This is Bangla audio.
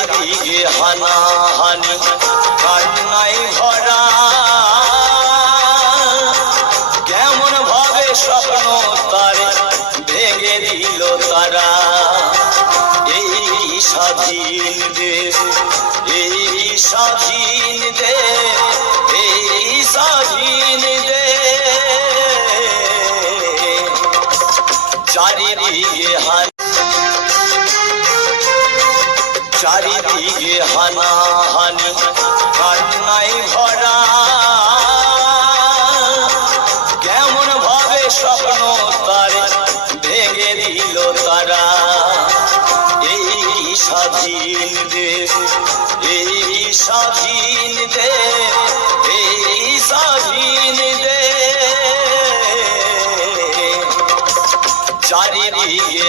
চারিদিকে হানাহানি কান্নায় ভরা, কেমন ভাবে স্বপ্ন তার ভেঙে দিল তারা। এই স্বাধীন দেশ, এই স্বাধীন দেশ, এই স্বাধীন দেশ, চারিদিকে চারিদিকে হানাহানি কান্নায় ভরা, কেমন ভাবে স্বপ্ন তার ভেঙে দিল তারা। এই স্বাধীন দেশ, এই স্বাধীন দেশ, এই স্বাধীন দেশ, চারিদিকে